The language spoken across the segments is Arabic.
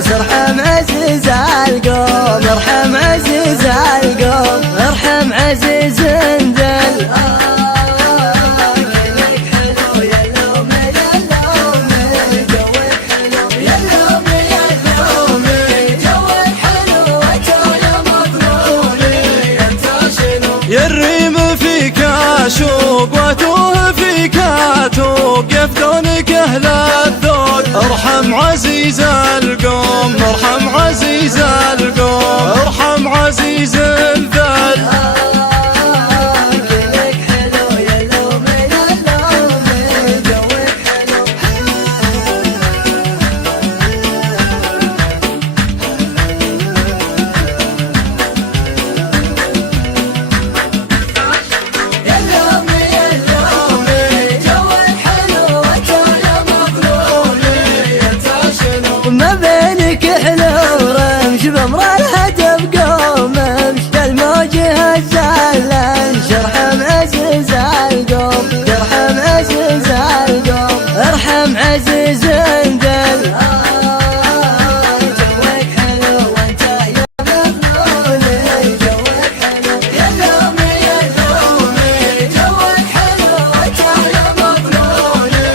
اساس، ارحم عزيز القوم، ارحم عزيز القوم، ارحم عزيز ذل. كلك حلو يا اللوم يا اللوم، جوك حلو يا اللوم يا اللوم، جوك حلو وجه يا مظلومي انت شنو. يا الريم فيك اشوق واتوه فيك اتوق، يفدونك اهل الذوق، ارحم عزيز القوم، ارحم عزيز القوم، ارحم عزيز الذل. كلك حلو يا اللوم يا اللوم، جوك حلو. يا اللوم يا اللوم، جوك حلو وجه يا مظلومي انت شنو. ما بينك حلو رمش بامر الهدف قوم، امشي الموجه الزلن، ارحم عزيز القوم، ارحم عزيز القوم، ارحم عزيز ذل. جوك حلو وانت يا مظلومي، جوك حلو يا اللوم يا اللوم، جوك حلو وانت يا مظلومي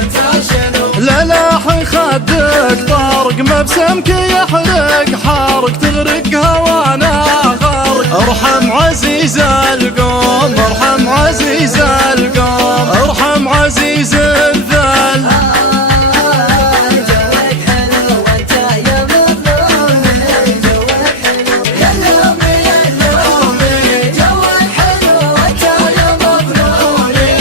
انت شنو. لا لاح خدك طارق، مبسمك يحرق حارق، تغرق هوانا غارق، ارحم عزيز القوم، ارحم عزيز القوم، ارحم عزيز الذل. جوك حلو وانت يا مظلومي، جوك حلو يا اللوم يا اللوم، جوك حلو وانت يا مظلومي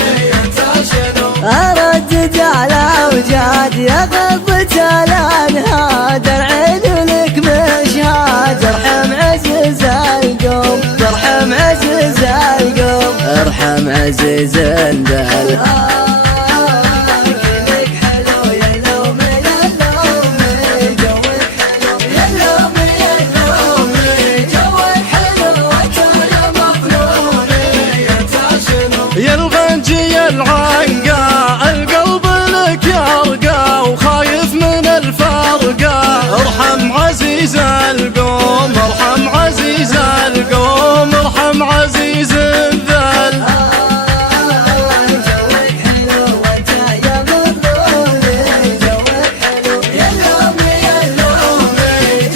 انت شنو. اردد على وجاد يا غضة الانهاد، العين لك مشهاد، ارحم عزيز القوم، ارحم عزيز القوم، ارحم عزيز الذل. كلك حلو يا اللوم يا اللوم، جوك حلو يا اللوم يا اللوم، جوك حلو وانت يا مظلومي انت شنو. يا الغنجي العنقا، القلب لك يرقى، وخايف من الفرقة، ارحم عزيز القوم، ارحم عزيز القوم، ارحم عزيز الذل. جوك حلو وانت يا مظلومي، جوك حلو يا اللوم يا اللوم،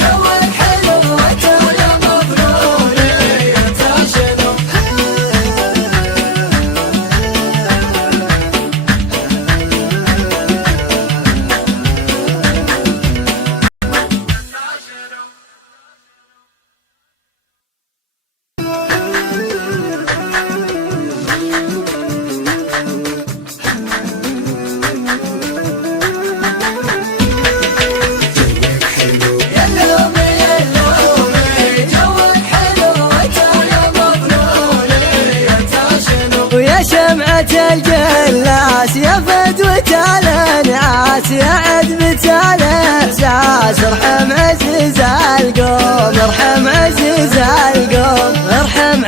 جوك حلو وانت يا مظلومي انت شنو. يا اللوم يا اللوم، جوك حلو وانت يا مظلومي انت شنو. ويا شمعة الجلاس، يا فدوة الانعاس، يا عذبة الاحساس، ارحم عزيز القوم، ارحم عزيز القوم، ارحم